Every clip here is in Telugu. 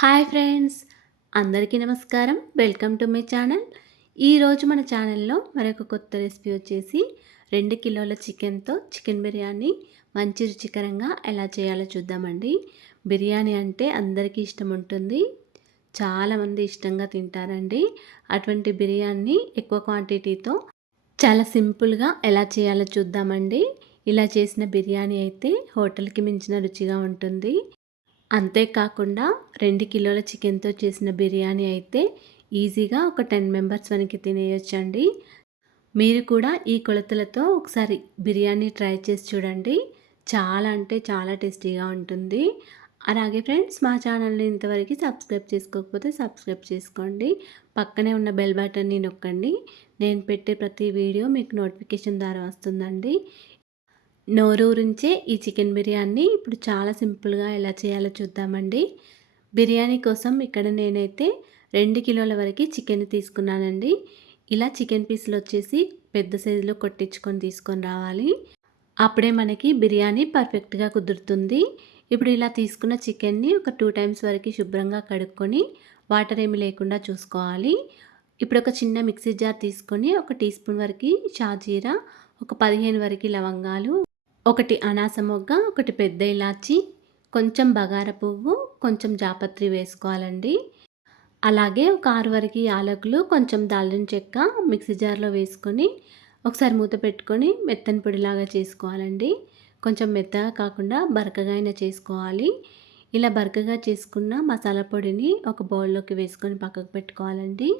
హాయ్ ఫ్రెండ్స్, అందరికీ నమస్కారం. Welcome to my channel. ఈరోజు మన ఛానల్లో మరొక కొత్త రెసిపీ వచ్చేసి 2 కిలోల చికెన్తో చికెన్ బిర్యానీ మంచి రుచికరంగా ఎలా చేయాలో చూద్దామండి. బిర్యానీ అంటే అందరికీ ఇష్టం ఉంటుంది. చాలామంది ఇష్టంగా తింటారండి. అటువంటి బిర్యానీ ఎక్కువ క్వాంటిటీతో చాలా సింపుల్గా ఎలా చేయాలో చూద్దామండి. ఇలా చేసిన బిర్యానీ అయితే హోటల్కి మించిన రుచిగా ఉంటుంది. అంతేకాకుండా 2 కిలోల చికెన్‌తో చేసిన బిర్యానీ అయితే ఈజీగా ఒక 10 మెంబర్స్ వరకు తినేయొచ్చండి. మీరు కూడా ఈ కొలతలతో ఒకసారి బిర్యానీ ట్రై చేసి చూడండి. చాలా అంటే చాలా టేస్టీగా ఉంటుంది. అలాగే ఫ్రెండ్స్, మా ఛానల్‌ని ఇంతవరకు సబ్స్క్రైబ్ చేసుకోకపోతే సబ్స్క్రైబ్ చేసుకోండి. పక్కనే ఉన్న బెల్ బటన్‌ని నొక్కండి. నేను పెట్టే ప్రతి వీడియో మీకు నోటిఫికేషన్ ద్వారా వస్తుందండి. నోరూరించే ఈ చికెన్ బిర్యానీ ఇప్పుడు చాలా సింపుల్గా ఎలా చేయాలో చూద్దామండి. బిర్యానీ కోసం ఇక్కడ నేనైతే 2 కిలోల వరకు చికెన్ తీసుకున్నానండి. ఇలా చికెన్ పీసులు వచ్చేసి పెద్ద సైజులో కొట్టించుకొని తీసుకొని రావాలి. అప్పుడే మనకి బిర్యానీ పర్ఫెక్ట్గా కుదురుతుంది. ఇప్పుడు ఇలా తీసుకున్న చికెన్ని ఒక 2 టైమ్స్ వరకు శుభ్రంగా కడుక్కొని వాటర్ ఏమి లేకుండా చూసుకోవాలి. ఇప్పుడు ఒక చిన్న మిక్సీ జార్ తీసుకొని ఒక టీ స్పూన్ వరకు షాజీరా, ఒక 15 వరకు లవంగాలు, ఒకటి అనాస మొగ్గ, ఒకటి పెద్ద ఇలాచి, కొంచెం బగారా పువ్వు, కొంచెం జాపత్రి వేసుకోవాలండి. అలాగే ఒక 6 వరకు యాలకులు, కొంచెం దాల్చిన చెక్క మిక్సీ జార్లో వేసుకొని ఒకసారి మూత పెట్టుకొని మెత్తని పొడిలాగా చేసుకోవాలండి. కొంచెం మెత్తగా కాకుండా బరకగా అయినా చేసుకోవాలి. ఇలా బరకగా చేసుకున్న మసాలా పొడిని ఒక బౌల్లోకి వేసుకొని పక్కకు పెట్టుకోవాలండి.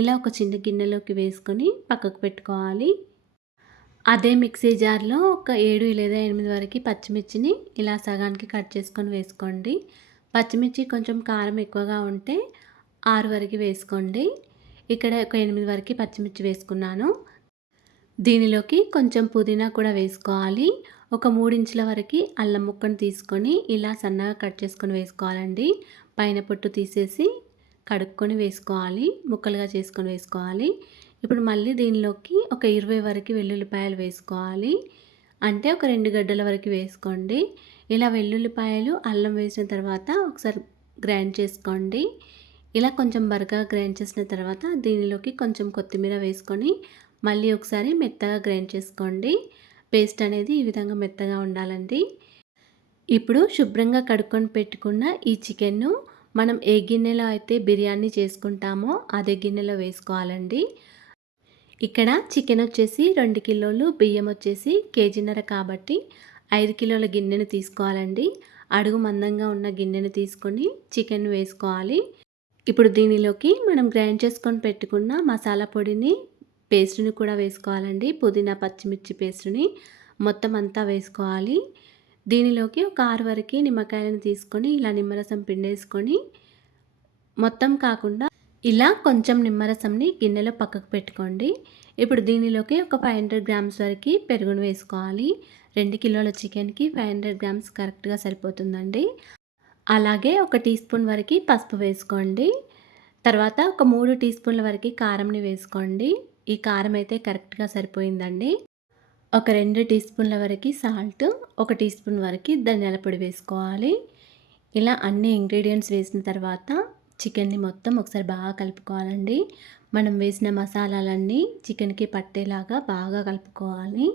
ఇలా ఒక చిన్న గిన్నెలోకి వేసుకొని పక్కకు పెట్టుకోవాలి. అదే మిక్సీ జార్లో ఒక 7 లేదా 8 వరకు పచ్చిమిర్చిని ఇలా సగానికి కట్ చేసుకొని వేసుకోండి. పచ్చిమిర్చి కొంచెం కారం ఎక్కువగా ఉంటే 6 వరకు వేసుకోండి. ఇక్కడ ఒక 8 వరకు పచ్చిమిర్చి వేసుకున్నాను. దీనిలోకి కొంచెం పుదీనా కూడా వేసుకోవాలి. ఒక 3 ఇంచుల వరకు అల్లం ముక్కను తీసుకొని ఇలా సన్నగా కట్ చేసుకొని వేసుకోవాలండి. పైన పొట్టు తీసేసి కడుక్కొని వేసుకోవాలి. ముక్కలుగా చేసుకొని వేసుకోవాలి. ఇప్పుడు మళ్ళీ దీనిలోకి ఒక 20 వరకు వెల్లుల్లిపాయలు వేసుకోవాలి. అంటే ఒక 2 గడ్డల వరకు వేసుకోండి. ఇలా వెల్లుల్లిపాయలు, అల్లం వేసిన తర్వాత ఒకసారి గ్రైండ్ చేసుకోండి. ఇలా కొంచెం బరకగా గ్రైండ్ చేసిన తర్వాత దీనిలోకి కొంచెం కొత్తిమీర వేసుకొని మళ్ళీ ఒకసారి మెత్తగా గ్రైండ్ చేసుకోండి. పేస్ట్ అనేది ఈ విధంగా మెత్తగా ఉండాలండి. ఇప్పుడు శుభ్రంగా కడుక్కొని పెట్టుకున్న ఈ చికెన్ను మనం ఏ గిన్నెలో అయితే బిర్యానీ చేసుకుంటామో అదే గిన్నెలో వేసుకోవాలండి. ఇక్కడ చికెన్ వచ్చేసి 2 కిలోలు, బియ్యం వచ్చేసి కేజీన్నర కాబట్టి 5 కిలోల గిన్నెను తీసుకోవాలండి. అడుగు మందంగా ఉన్న గిన్నెను తీసుకొని చికెన్ వేసుకోవాలి. ఇప్పుడు దీనిలోకి మనం గ్రైండ్ చేసుకొని పెట్టుకున్న మసాలా పొడిని, పేస్ట్ని కూడా వేసుకోవాలండి. పుదీనా, పచ్చిమిర్చి పేస్ట్ని మొత్తం అంతా వేసుకోవాలి. దీనిలోకి ఒక 6 వరకు నిమ్మకాయలను తీసుకొని ఇలా నిమ్మరసం పిండేసుకొని మొత్తం కాకుండా ఇలా కొంచెం నిమ్మరసంని గిన్నెలో పక్కకు పెట్టుకోండి. ఇప్పుడు దీనిలోకి ఒక 500 గ్రామ్స్ వరకు పెరుగును వేసుకోవాలి. 2 కిలోల చికెన్కి 500 గ్రామ్స్ కరెక్ట్గా సరిపోతుందండి. అలాగే ఒక టీ స్పూన్ వరకు పసుపు వేసుకోండి. తర్వాత ఒక 3 టీ స్పూన్ల వరకు కారంని వేసుకోండి. ఈ కారం అయితే కరెక్ట్గా సరిపోయిందండి. ఒక 2 టీ స్పూన్ల వరకు సాల్ట్, ఒక టీ స్పూన్ వరకు ధనియాల పొడి వేసుకోవాలి. ఇలా అన్ని ఇంగ్రీడియంట్స్ వేసిన తర్వాత చికెన్ని మొత్తం ఒకసారి బాగా కలుపుకోవాలండి. మనం వేసిన మసాలాలన్నీ చికెన్కి పట్టేలాగా బాగా కలుపుకోవాలి.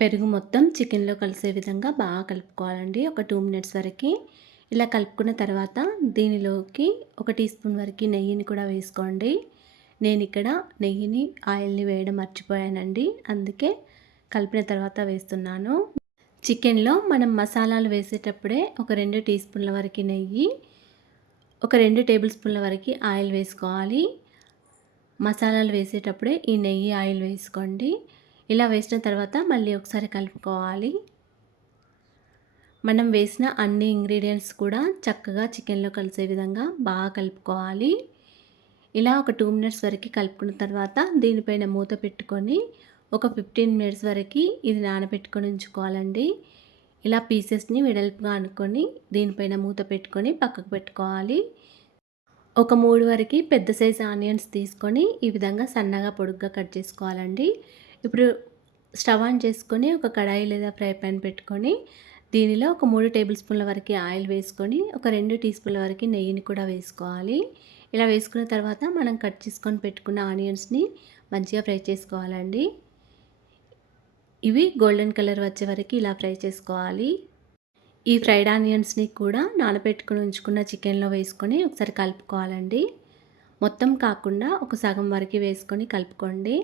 పెరుగు మొత్తం చికెన్లో కలిసే విధంగా బాగా కలుపుకోవాలండి. ఒక 2 మినిట్స్ వరకు ఇలా కలుపుకున్న తర్వాత దీనిలోకి ఒక టీ స్పూన్ వరకు నెయ్యిని కూడా వేసుకోండి. నేను ఇక్కడ నెయ్యిని, ఆయిల్ని వేయడం మర్చిపోయానండి. అందుకే కలిపిన తర్వాత వేస్తున్నాను. చికెన్లో మనం మసాలాలు వేసేటప్పుడే ఒక 2 టీ స్పూన్ల వరకు నెయ్యి, ఒక 2 టేబుల్ స్పూన్ల వరకు ఆయిల్ వేసుకోవాలి. మసాలాలు వేసేటప్పుడే ఈ నెయ్యి, ఆయిల్ వేసుకోండి. ఇలా వేసిన తర్వాత మళ్ళీ ఒకసారి కలుపుకోవాలి. మనం వేసిన అన్ని ఇంగ్రీడియంట్స్ కూడా చక్కగా చికెన్లో కలిసే విధంగా బాగా కలుపుకోవాలి. ఇలా ఒక 2 మినిట్స్ వరకు కలుపుకున్న తర్వాత దీనిపైన మూత పెట్టుకొని ఒక 15 మినిట్స్ వరకు ఇది నానబెట్టుకొని ఉంచుకోవాలండి. ఇలా పీసెస్ని వెడల్పుగా అనుకొని దీనిపైన మూత పెట్టుకొని పక్కకు పెట్టుకోవాలి. ఒక 3 వరకు పెద్ద సైజు ఆనియన్స్ తీసుకొని ఈ విధంగా సన్నగా పొడుగ్గా కట్ చేసుకోవాలండి. ఇప్పుడు స్టవ్ ఆన్ చేసుకొని ఒక కడాయి లేదా ఫ్రై పాన్ పెట్టుకొని దీనిలో ఒక 3 టేబుల్ స్పూన్ల వరకు ఆయిల్ వేసుకొని ఒక 2 టీ స్పూన్ల వరకు నెయ్యిని కూడా వేసుకోవాలి. ఇలా వేసుకున్న తర్వాత మనం కట్ చేసుకొని పెట్టుకున్న ఆనియన్స్‌ని మంచిగా ఫ్రై చేసుకోవాలండి. ఇవి గోల్డెన్ కలర్ వచ్చే వరకు ఇలా ఫ్రై చేసుకోవాలి. ఈ ఫ్రైడ్ ఆనియన్స్‌ని కూడా నానబెట్టుకొని ఉంచుకున్న చికెన్‌లో వేసుకొని ఒకసారి కలుపుకోవాలండి. మొత్తం కాకుండా ఒక సగం వరకు వేసుకొని కలుపుకోండి.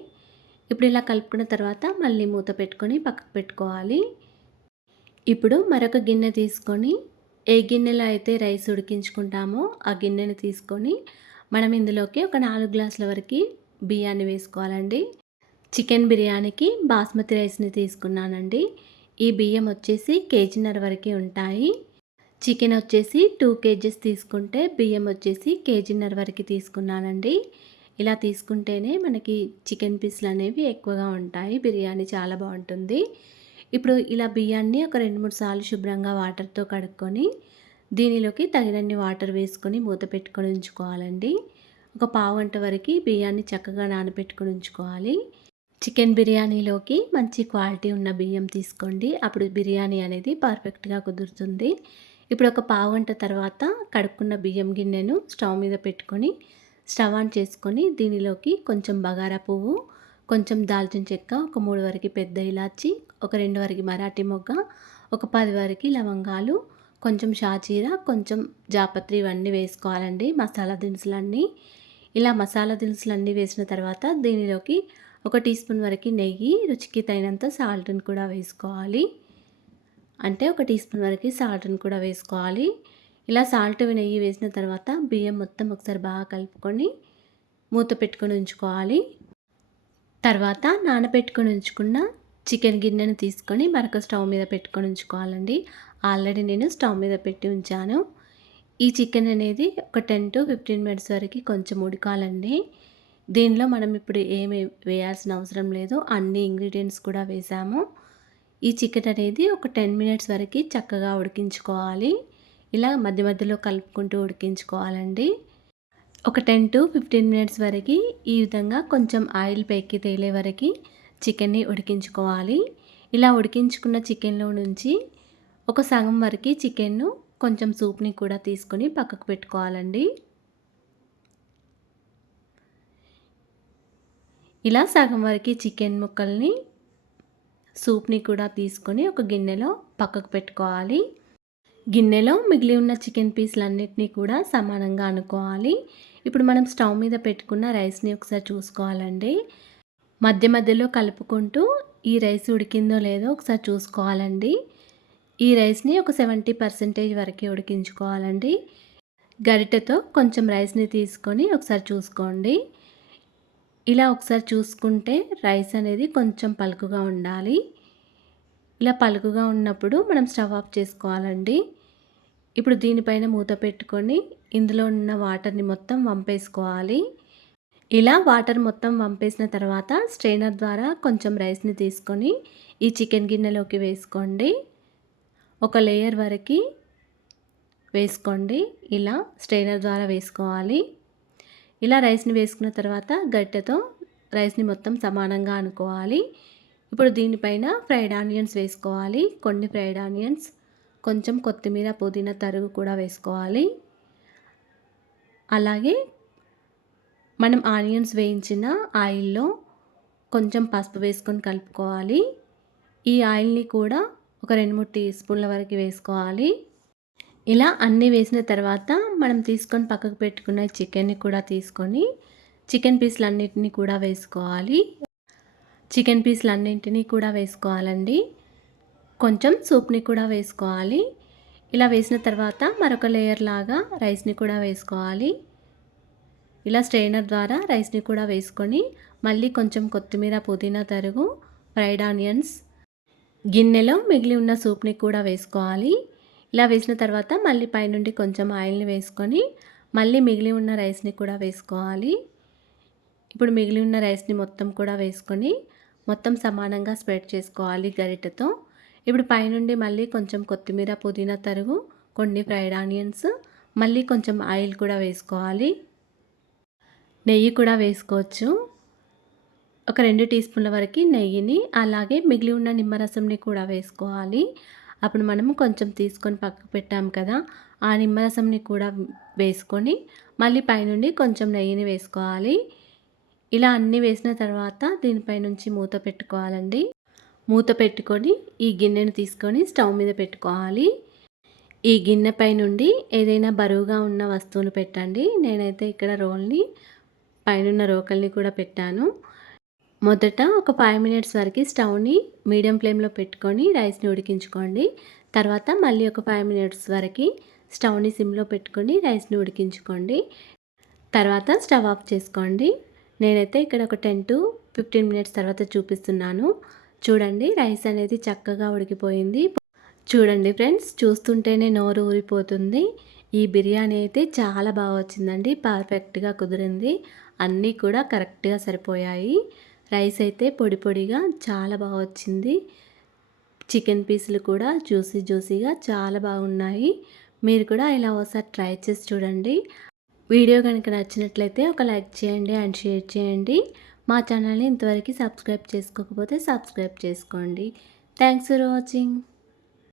ఇప్పుడు ఇలా కలుపుకున్న తర్వాత మళ్ళీ మూత పెట్టుకొని పక్కకు పెట్టుకోవాలి. ఇప్పుడు మరొక గిన్నె తీసుకొని ఏ గిన్నెలో అయితే రైస్ ఉడికించుకుంటామో ఆ గిన్నెని తీసుకొని మనం ఇందులోకి ఒక 4 గ్లాసుల వరకు బియ్యాన్ని వేసుకోవాలండి. చికెన్ బిర్యానీకి బాస్మతి రైస్‌ని తీసుకున్నానండి. ఈ బియ్యం వచ్చేసి కేజీన్నర వరకే ఉంటాయి. చికెన్ వచ్చేసి 2 కేజీస్ తీసుకుంటే బియ్యం వచ్చేసి కేజీన్నర వరకు తీసుకున్నానండి. ఇలా తీసుకుంటేనే మనకి చికెన్ పీస్‌లు అనేవి ఎక్కువగా ఉంటాయి. బిర్యానీ చాలా బాగుంటుంది. ఇప్పుడు ఇలా బియ్యాన్ని ఒక 2, 3 సార్లు శుభ్రంగా వాటర్‌తో కడుక్కొని దీనిలోకి తగినన్ని వాటర్ వేసుకొని మూత పెట్టుకొని ఉంచుకోవాలండి. ఒక పావుగంట వరకు బియ్యాన్ని చక్కగా నానబెట్టుకొని ఉంచుకోవాలి. చికెన్ బిర్యానీలోకి మంచి క్వాలిటీ ఉన్న బియ్యం తీసుకోండి. అప్పుడు బిర్యానీ అనేది పర్ఫెక్ట్‌గా కుదురుతుంది. ఇప్పుడు ఒక పావుగంట తర్వాత కడుక్కున్న బియ్యం గిన్నెను స్టవ్ మీద పెట్టుకొని స్టవ్ ఆన్ చేసుకొని దీనిలోకి కొంచెం బగారా పువ్వు, కొంచెం దాల్చిన చెక్క, ఒక 3 వరకు పెద్ద ఇలాచి, ఒక 2 వరకు మరాఠీ మొగ్గ, ఒక 10 వరకు లవంగాలు, కొంచెం షాజీరా, కొంచెం జాపత్రి ఇవన్నీ వేసుకోవాలండి. మసాలా దినుసులన్నీ. ఇలా మసాలా దినుసులన్నీ వేసిన తర్వాత దీనిలోకి ఒక టీ స్పూన్ వరకు నెయ్యి, రుచికి తగినంత సాల్ట్‌ని కూడా వేసుకోవాలి. అంటే ఒక టీ స్పూన్ వరకు సాల్ట్‌ని కూడా వేసుకోవాలి. ఇలా సాల్ట్, నెయ్యి వేసిన తర్వాత బియ్యం మొత్తం ఒకసారి బాగా కలుపుకొని మూత పెట్టుకొని ఉంచుకోవాలి. తర్వాత నానబెట్టుకొని ఉంచుకున్న చికెన్ గిన్నెను తీసుకొని మరొక స్టవ్ మీద పెట్టుకొని ఉంచుకోవాలండి. ఆల్రెడీ నేను స్టవ్ మీద పెట్టి ఉంచాను. ఈ చికెన్ అనేది ఒక 10-15 మినిట్స్ వరకు కొంచెం ఉడకాలండి. దీనిలో మనం ఇప్పుడు ఏమి వేయాల్సిన అవసరం లేదు. అన్ని ఇంగ్రీడియంట్స్ కూడా వేసాము. ఈ చికెన్ అనేది ఒక 10 మినిట్స్ వరకు చక్కగా ఉడికించుకోవాలి. ఇలా మధ్య మధ్యలో కలుపుకుంటూ ఉడికించుకోవాలండి. ఒక 10-15 మినిట్స్ వరకు ఈ విధంగా కొంచెం ఆయిల్ పైకి తేలే వరకు చికెన్‌ని ఉడికించుకోవాలి. ఇలా ఉడికించుకున్న చికెన్‌లో నుంచి ఒక సగం వరకు చికెన్‌ను కొంచెం సూప్‌ని కూడా తీసుకొని పక్కకు పెట్టుకోవాలండి. ఇలా సగం వరకు చికెన్ ముక్కల్ని సూప్‌ని కూడా తీసుకొని ఒక గిన్నెలో పక్కకు పెట్టుకోవాలి. గిన్నెలో మిగిలి ఉన్న చికెన్ పీస్‌లన్నిటిని కూడా సమానంగా అనుకోవాలి. ఇప్పుడు మనం స్టవ్ మీద పెట్టుకున్న రైస్‌ని ఒకసారి చూసుకోవాలండి. మధ్య మధ్యలో కలుపుకుంటూ ఈ రైస్ ఉడికిందో లేదో ఒకసారి చూసుకోవాలండి. ఈ రైస్‌ని ఒక 70% వరకే ఉడికించుకోవాలండి. గరిటెతో కొంచెం రైస్‌ని తీసుకొని ఒకసారి చూసుకోండి. ఇలా ఒకసారి చూసుకుంటే రైస్ అనేది కొంచెం పలుకుగా ఉండాలి. ఇలా పలుకుగా ఉన్నప్పుడు మనం స్టవ్ ఆఫ్ చేసుకోవాలండి. ఇప్పుడు దీనిపైన మూత పెట్టుకొని ఇందులో ఉన్న వాటర్‌ని మొత్తం వంపేసుకోవాలి. ఇలా వాటర్ మొత్తం వంపేసిన తర్వాత స్ట్రెయినర్ ద్వారా కొంచెం రైస్‌ని తీసుకొని ఈ చికెన్ గిన్నెలోకి వేసుకోండి. ఒక లేయర్ వరకు వేసుకోండి. ఇలా స్ట్రెయినర్ ద్వారా వేసుకోవాలి. ఇలా రైస్‌ని వేసుకున్న తర్వాత గరిటెతో రైస్‌ని మొత్తం సమానంగా అనుకోవాలి. ఇప్పుడు దీనిపైన ఫ్రైడ్ ఆనియన్స్ వేసుకోవాలి. కొన్ని ఫ్రైడ్ ఆనియన్స్, కొంచెం కొత్తిమీర, పుదీనా తరుగు కూడా వేసుకోవాలి. అలాగే మనం ఆనియన్స్ వేయించిన ఆయిల్‌లో కొంచెం పసుపు వేసుకొని కలుపుకోవాలి. ఈ ఆయిల్‌ని కూడా ఒక 2, 3 టీ స్పూన్ల వరకు వేసుకోవాలి. ఇలా అన్నీ వేసిన తర్వాత మనం తీసుకొని పక్కకు పెట్టుకున్న చికెన్‌ని కూడా తీసుకొని చికెన్ పీస్‌లన్నిటిని కూడా వేసుకోవాలి. చికెన్ పీస్‌లన్నింటినీ కూడా వేసుకోవాలండి. కొంచెం సూప్‌ని కూడా వేసుకోవాలి. ఇలా వేసిన తర్వాత మరొక లేయర్ లాగా రైస్‌ని కూడా వేసుకోవాలి. ఇలా స్ట్రెయినర్ ద్వారా రైస్‌ని కూడా వేసుకొని మళ్ళీ కొంచెం కొత్తిమీర, పుదీనా తరుగు, ఫ్రైడ్ ఆనియన్స్, గిన్నెలో మిగిలి ఉన్న సూప్‌ని కూడా వేసుకోవాలి. ఇలా వేసిన తర్వాత మళ్ళీ పైనుండి కొంచెం ఆయిల్‌ని వేసుకొని మళ్ళీ మిగిలి ఉన్న రైస్‌ని కూడా వేసుకోవాలి. ఇప్పుడు మిగిలి ఉన్న రైస్‌ని మొత్తం కూడా వేసుకొని మొత్తం సమానంగా స్ప్రెడ్ చేసుకోవాలి గరిటెతో. ఇప్పుడు పైనుండి మళ్ళీ కొంచెం కొత్తిమీర, పుదీనా తరుగు, కొన్ని ఫ్రైడ్ ఆనియన్స్, మళ్ళీ కొంచెం ఆయిల్ కూడా వేసుకోవాలి. నెయ్యి కూడా వేసుకోవచ్చు. ఒక 2 టీ స్పూన్ల వరకు నెయ్యిని, అలాగే మిగిలి ఉన్న నిమ్మరసంని కూడా వేసుకోవాలి. అప్పుడు మనము కొంచెం తీసుకొని పక్కకు పెట్టాము కదా, ఆ నిమ్మరసంని కూడా వేసుకొని మళ్ళీ పైనుండి కొంచెం నెయ్యిని వేసుకోవాలి. ఇలా అన్నీ వేసిన తర్వాత దీనిపై నుంచి మూత పెట్టుకోవాలండి. మూత పెట్టుకొని ఈ గిన్నెను తీసుకొని స్టవ్ మీద పెట్టుకోవాలి. ఈ గిన్నెపై నుండి ఏదైనా బరువుగా ఉన్న వస్తువును పెట్టండి. నేనైతే ఇక్కడ రోల్ని పైనున్న రోకల్ని కూడా పెట్టాను. మొదట ఒక 5 మినిట్స్ వరకు స్టవ్ని మీడియం ఫ్లేమ్లో పెట్టుకొని రైస్ని ఉడికించుకోండి. తర్వాత మళ్ళీ ఒక 5 మినిట్స్ వరకు స్టవ్ని సిమ్లో పెట్టుకొని రైస్ని ఉడికించుకోండి. తర్వాత స్టవ్ ఆఫ్ చేసుకోండి. నేనైతే ఇక్కడ ఒక 10 to 15 మినిట్స్ తర్వాత చూపిస్తున్నాను. చూడండి రైస్ అనేది చక్కగా ఉడికిపోయింది. చూడండి ఫ్రెండ్స్, చూస్తుంటేనే నోరు ఊరిపోతుంది. ఈ బిర్యానీ అయితే చాలా బాగా వచ్చిందండి. పర్ఫెక్ట్గా కుదిరింది. అన్నీ కూడా కరెక్ట్గా సరిపోయాయి. రైస్ అయితే పొడి పొడిగా చాలా బాగా వచ్చింది. చికెన్ పీసులు కూడా జ్యూసీగా చాలా బాగున్నాయి. మీరు కూడా ఇలా ఒకసారి ట్రై చేసి చూడండి. వీడియో కనుక నచ్చినట్లయితే ఒక లైక్ చేయండి అండ్ షేర్ చేయండి. మా ఛానల్ని ఇంతవరకు సబ్స్క్రైబ్ చేసుకోకపోతే సబ్స్క్రైబ్ చేసుకోండి. Thanks for watching.